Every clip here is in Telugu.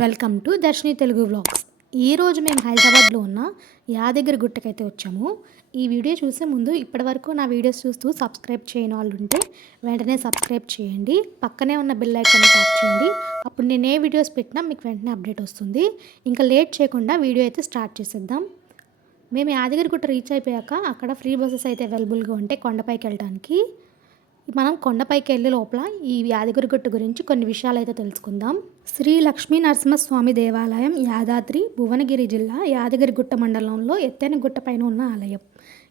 Welcome to Darshini Telugu vlogs. ఈరోజు మేము హైదరాబాద్లో ఉన్న యాదగిరి గుట్టకైతే వచ్చాము. ఈ వీడియో చూసే ముందు ఇప్పటివరకు నా వీడియోస్ చూస్తూ సబ్స్క్రైబ్ చేయని వాళ్ళు ఉంటే వెంటనే సబ్స్క్రైబ్ చేయండి. పక్కనే ఉన్న బిల్ ఐకాన్ని ట్యాప్ చేయండి. అప్పుడు నేను ఏ వీడియోస్ పెట్టినా మీకు వెంటనే అప్డేట్ వస్తుంది. ఇంకా లేట్ చేయకుండా వీడియో అయితే స్టార్ట్ చేసేద్దాం. మేము యాదగిరి గుట్ట రీచ్ అయిపోయాక అక్కడ ఫ్రీ బస్సెస్ అయితే అవైలబుల్గా ఉంటాయి కొండపైకి వెళ్ళడానికి మనం కొండపైకి వెళ్ళే లోపల ఈ యాదగిరిగుట్ట గురించి కొన్ని విషయాలు అయితే తెలుసుకుందాం. శ్రీ లక్ష్మీ నరసింహస్వామి దేవాలయం యాదాద్రి భువనగిరి జిల్లా యాదగిరిగుట్ట మండలంలో ఎత్తైన గుట్ట పైన ఉన్న ఆలయం.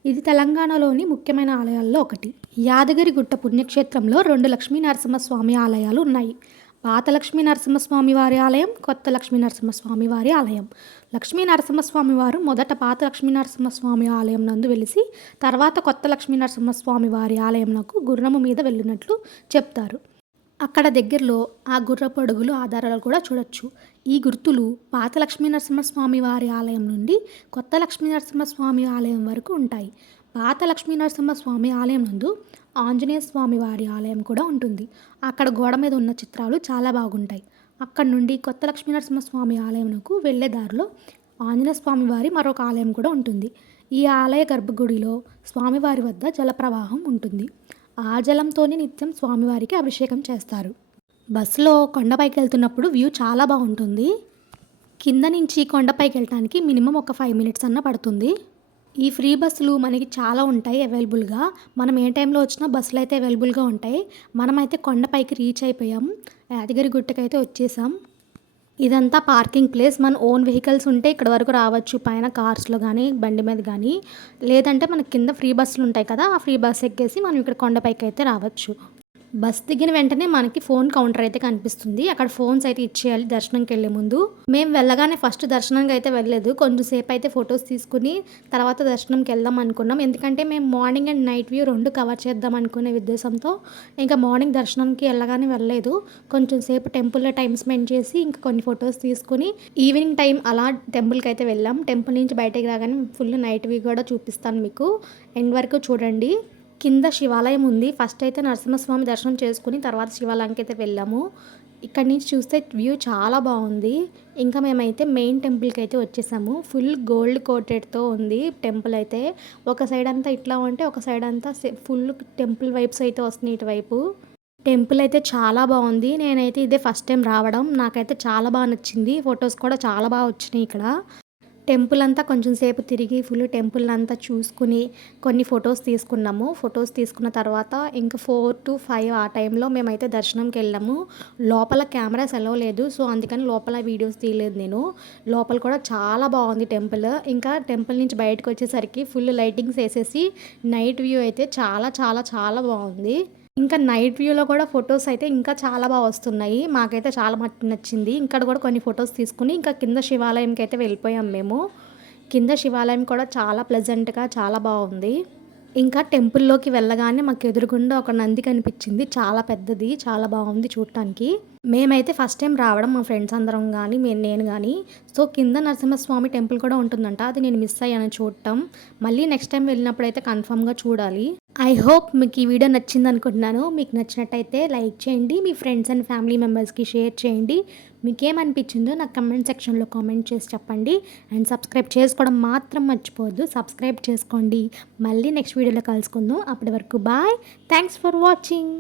ఇది తెలంగాణలోని ముఖ్యమైన ఆలయాల్లో ఒకటి. యాదగిరిగుట్ట పుణ్యక్షేత్రంలో రెండు లక్ష్మీ నరసింహస్వామి ఆలయాలు ఉన్నాయి. పాత లక్ష్మీ నరసింహస్వామి వారి ఆలయం కొత్త లక్ష్మీ నరసింహస్వామి వారి ఆలయం. లక్ష్మీ నరసింహస్వామి వారు మొదట పాత లక్ష్మీ నరసింహస్వామి ఆలయం నందు వెలిసి తర్వాత కొత్త లక్ష్మీ నరసింహస్వామి వారి ఆలయంలో గుర్రము మీద వెళ్ళినట్లు చెప్తారు. అక్కడ దగ్గరలో ఆ గుర్రపు అడుగులు ఆధారాలు కూడా చూడొచ్చు. ఈ గుర్తులు పాత లక్ష్మీ నరసింహస్వామి వారి ఆలయం నుండి కొత్త లక్ష్మీ నరసింహస్వామి ఆలయం వరకు ఉంటాయి. పాత లక్ష్మీ నరసింహస్వామి ఆలయం నందు ఆంజనేయ స్వామి వారి ఆలయం కూడా ఉంటుంది. అక్కడ గోడ మీద ఉన్న చిత్రాలు చాలా బాగుంటాయి. అక్కడ నుండి కొత్త లక్ష్మీ నరసింహస్వామి ఆలయంకు వెళ్ళే దారిలో ఆంజనేయ స్వామి వారి మరొక ఆలయం కూడా ఉంటుంది. ఈ ఆలయ గర్భగుడిలో స్వామివారి వద్ద జలప్రవాహం ఉంటుంది. ఆ జలంతోనే నిత్యం స్వామివారికి అభిషేకం చేస్తారు. బస్సులో కొండపైకి వెళ్తున్నప్పుడు వ్యూ చాలా బాగుంటుంది. కింద నుంచి కొండపైకి వెళ్ళడానికి మినిమం ఒక ఫైవ్ మినిట్స్ అన్న పడుతుంది. ఈ ఫ్రీ బస్సులు మనకి చాలా ఉంటాయి అవైలబుల్గా. మనం ఏ టైంలో వచ్చినా బస్సులు అయితే అవైలబుల్గా ఉంటాయి. మనమైతే కొండపైకి రీచ్ అయిపోయాం. యాదగిరి గుట్టకైతే వచ్చేసాం. ఇదంతా పార్కింగ్ ప్లేస్. మన ఓన్ వెహికల్స్ ఉంటే ఇక్కడ వరకు రావచ్చు. పైన కార్స్లో కానీ బండి మీద కానీ లేదంటే మనకి కింద ఫ్రీ బస్సులు ఉంటాయి కదా ఆ ఫ్రీ బస్ ఎక్కేసి మనం ఇక్కడ కొండపైకి అయితే రావచ్చు. బస్ దిగిన వెంటనే మనకి ఫోన్ కౌంటర్ అయితే కనిపిస్తుంది. అక్కడ ఫోన్స్ అయితే ఇచ్చేయాలి దర్శనంకి వెళ్ళే ముందు. మేము వెళ్ళగానే ఫస్ట్ దర్శనంకి అయితే వెళ్ళలేదు. కొంచెం సేపు అయితే ఫొటోస్ తీసుకుని తర్వాత దర్శనంకి వెళ్దాం అనుకున్నాం. ఎందుకంటే మేము మార్నింగ్ అండ్ నైట్ వ్యూ రెండు కవర్ చేద్దాం అనుకునే ఉద్దేశంతో ఇంకా మార్నింగ్ దర్శనంకి వెళ్ళగానే వెళ్ళలేదు. కొంచెం సేపు టెంపుల్లో టైం స్పెండ్ చేసి ఇంకా కొన్ని ఫొటోస్ తీసుకుని ఈవినింగ్ టైం అలా టెంపుల్కి అయితే వెళ్ళాం. టెంపుల్ నుంచి బయటకు రాగానే ఫుల్ నైట్ వ్యూ కూడా చూపిస్తాను మీకు. ఎండ్ వరకు చూడండి. కింద శివాలయం ఉంది. ఫస్ట్ అయితే నరసింహస్వామి దర్శనం చేసుకుని తర్వాత శివాలయంకి అయితే వెళ్ళాము. ఇక్కడ నుంచి చూస్తే వ్యూ చాలా బాగుంది. ఇంకా మేమైతే మెయిన్ టెంపుల్కి అయితే వచ్చేసాము. ఫుల్ గోల్డ్ కోటెడ్తో ఉంది టెంపుల్ అయితే. ఒక సైడ్ అంతా ఇట్లా ఉంటే ఒక సైడ్ అంతా ఫుల్ టెంపుల్ వైబ్స్ అయితే వస్తున్నాయి ఇటువైపు. టెంపుల్ అయితే చాలా బాగుంది. నేనైతే ఇదే ఫస్ట్ టైం రావడం. నాకైతే చాలా బాగా నచ్చింది. ఫొటోస్ కూడా చాలా బాగా వచ్చినాయి ఇక్కడ. టెంపుల్ అంతా కొంచెం సేపు తిరిగి ఫుల్ టెంపుల్ అంతా చూసుకుని కొన్ని ఫొటోస్ తీసుకున్నాము. ఫొటోస్ తీసుకున్న తర్వాత ఇంకా ఫోర్ టు ఫైవ్ ఆ టైంలో మేమైతే దర్శనంకి వెళ్ళాము. లోపల కెమెరా సెలవు లేదు. సో అందుకని లోపల వీడియోస్ తీయలేదు నేను. లోపల కూడా చాలా బాగుంది టెంపుల్. ఇంకా టెంపుల్ నుంచి బయటకు వచ్చేసరికి ఫుల్ లైటింగ్స్ వేసేసి నైట్ వ్యూ అయితే చాలా చాలా చాలా బాగుంది. ఇంకా నైట్ వ్యూలో కూడా ఫొటోస్ అయితే ఇంకా చాలా బాగా వస్తున్నాయి. మాకైతే చాలా మట్టి నచ్చింది. ఇక్కడ కూడా కొన్ని ఫొటోస్ తీసుకుని ఇంకా కింద శివాలయంకి అయితే వెళ్ళిపోయాం మేము. కింద శివాలయం కూడా చాలా ప్లెజెంట్గా చాలా బాగుంది ఇంకా టెంపుల్లోకి వెళ్ళగానే మాకు ఎదురుగుండా ఒక నంది కనిపించింది. చాలా పెద్దది చాలా బాగుంది చూడటానికి మేమైతే ఫస్ట్ టైం రావడం మా ఫ్రెండ్స్ అందరం కానీ నేను కానీ సో కింద నరసింహస్వామి టెంపుల్ కూడా ఉంటుందంట అది నేను మిస్ అయ్యాను చూడటం. మళ్ళీ నెక్స్ట్ టైం వెళ్ళినప్పుడు అయితే కన్ఫామ్గా చూడాలి. ఐ హోప్ మీకు ఈ వీడియో నచ్చింది అనుకుంటున్నాను. మీకు నచ్చినట్టయితే లైక్ చేయండి. మీ ఫ్రెండ్స్ అండ్ ఫ్యామిలీ మెంబర్స్కి షేర్ చేయండి. మీకేమనిపించిందో నాకు కమెంట్ సెక్షన్లో కామెంట్ చేసి చెప్పండి. అండ్ సబ్స్క్రైబ్ చేసుకోవడం మాత్రం మర్చిపోవద్దు. సబ్స్క్రైబ్ చేసుకోండి. మళ్ళీ నెక్స్ట్ వీడియోలో కలుసుకుందాం. అప్పటి వరకు బాయ్. Thanks for watching.